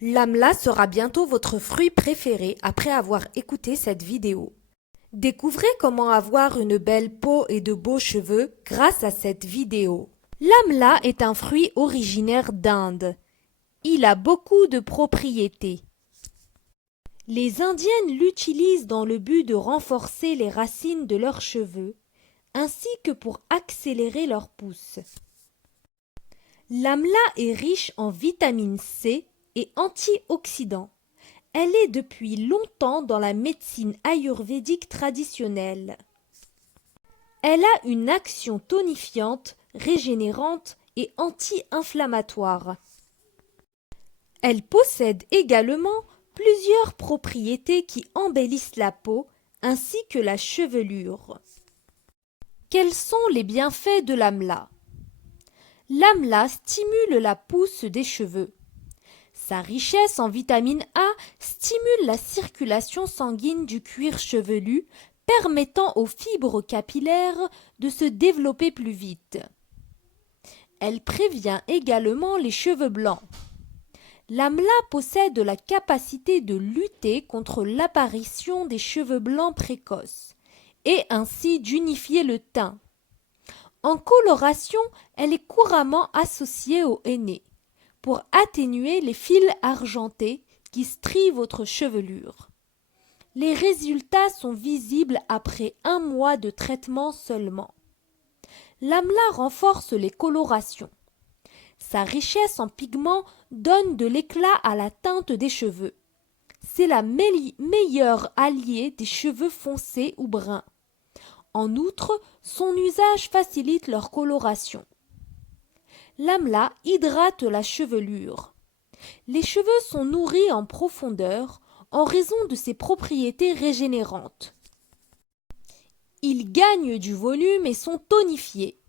L'amla sera bientôt votre fruit préféré après avoir écouté cette vidéo. Découvrez comment avoir une belle peau et de beaux cheveux grâce à cette vidéo. L'amla est un fruit originaire d'Inde. Il a beaucoup de propriétés. Les Indiennes l'utilisent dans le but de renforcer les racines de leurs cheveux, ainsi que pour accélérer leur pousse. L'amla est riche en vitamine C et antioxydants. Elle est depuis longtemps dans la médecine ayurvédique traditionnelle. Elle a une action tonifiante, régénérante et anti-inflammatoire. Elle possède également plusieurs propriétés qui embellissent la peau ainsi que la chevelure. Quels sont les bienfaits de l'amla? L'amla stimule la pousse des cheveux. Sa richesse en vitamine A stimule la circulation sanguine du cuir chevelu, permettant aux fibres capillaires de se développer plus vite. Elle prévient également les cheveux blancs. L'amla possède la capacité de lutter contre l'apparition des cheveux blancs précoces et ainsi d'unifier le teint. En coloration, elle est couramment associée au henné pour atténuer les fils argentés qui strient votre chevelure. Les résultats sont visibles après 1 mois de traitement seulement. L'amla renforce les colorations. Sa richesse en pigments donne de l'éclat à la teinte des cheveux. C'est la meilleure alliée des cheveux foncés ou bruns. En outre, son usage facilite leur coloration. L'amla hydrate la chevelure. Les cheveux sont nourris en profondeur en raison de ses propriétés régénérantes. Ils gagnent du volume et sont tonifiés.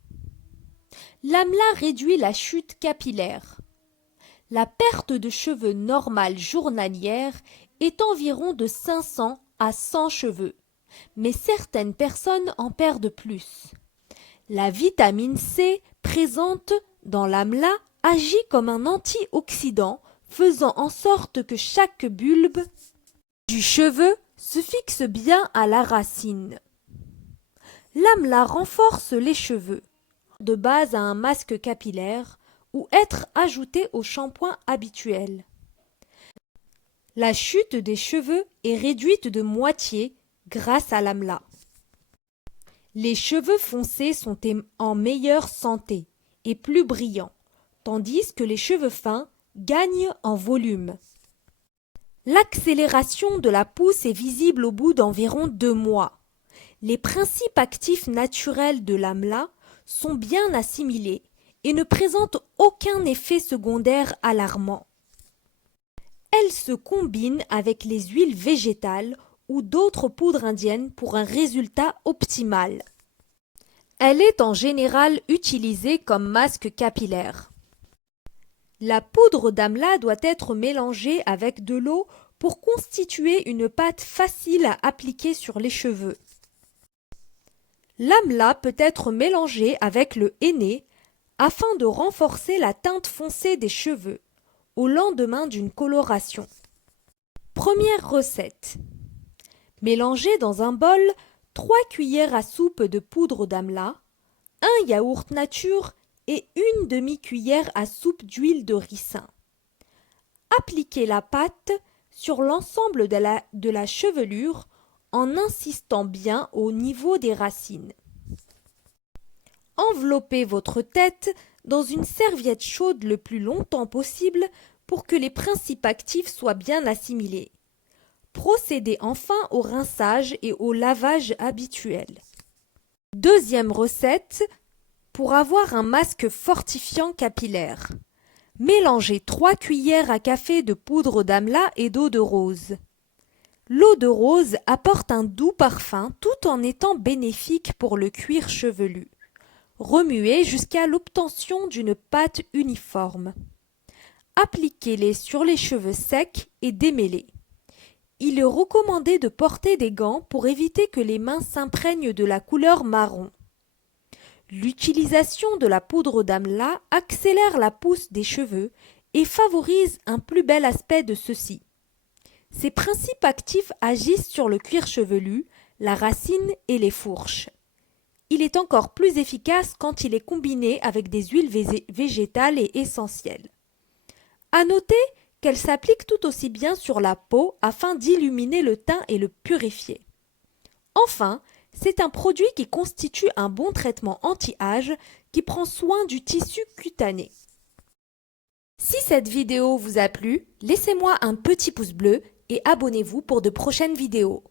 L'amla réduit la chute capillaire. La perte de cheveux normale journalière est environ de 500 à 100 cheveux, mais certaines personnes en perdent plus. La vitamine C présente dans l'amla agit comme un antioxydant, faisant en sorte que chaque bulbe du cheveu se fixe bien à la racine. L'amla renforce les cheveux, de base à un masque capillaire ou être ajouté au shampoing habituel. La chute des cheveux est réduite de moitié grâce à l'amla. Les cheveux foncés sont en meilleure santé et plus brillants, tandis que les cheveux fins gagnent en volume. L'accélération de la pousse est visible au bout d'environ 2 mois. Les principes actifs naturels de l'amla sont bien assimilés et ne présentent aucun effet secondaire alarmant. Elle se combine avec les huiles végétales ou d'autres poudres indiennes pour un résultat optimal. Elle est en général utilisée comme masque capillaire. La poudre d'amla doit être mélangée avec de l'eau pour constituer une pâte facile à appliquer sur les cheveux. L'amla peut être mélangée avec le henné afin de renforcer la teinte foncée des cheveux au lendemain d'une coloration. Première recette. Mélangez dans un bol 3 cuillères à soupe de poudre d'amla, un yaourt nature et une demi-cuillère à soupe d'huile de ricin. Appliquez la pâte sur l'ensemble de la chevelure en insistant bien au niveau des racines. Enveloppez votre tête dans une serviette chaude le plus longtemps possible pour que les principes actifs soient bien assimilés. Procédez enfin au rinçage et au lavage habituel. Deuxième recette, pour avoir un masque fortifiant capillaire. Mélangez 3 cuillères à café de poudre d'amla et d'eau de rose. L'eau de rose apporte un doux parfum tout en étant bénéfique pour le cuir chevelu. Remuez jusqu'à l'obtention d'une pâte uniforme. Appliquez-les sur les cheveux secs et démêlés. Il est recommandé de porter des gants pour éviter que les mains s'imprègnent de la couleur marron. L'utilisation de la poudre d'amla accélère la pousse des cheveux et favorise un plus bel aspect de ceux-ci. Ces principes actifs agissent sur le cuir chevelu, la racine et les fourches. Il est encore plus efficace quand il est combiné avec des huiles végétales et essentielles. À noter qu'elle s'applique tout aussi bien sur la peau afin d'illuminer le teint et le purifier. Enfin, c'est un produit qui constitue un bon traitement anti-âge qui prend soin du tissu cutané. Si cette vidéo vous a plu, laissez-moi un petit pouce bleu et abonnez-vous pour de prochaines vidéos.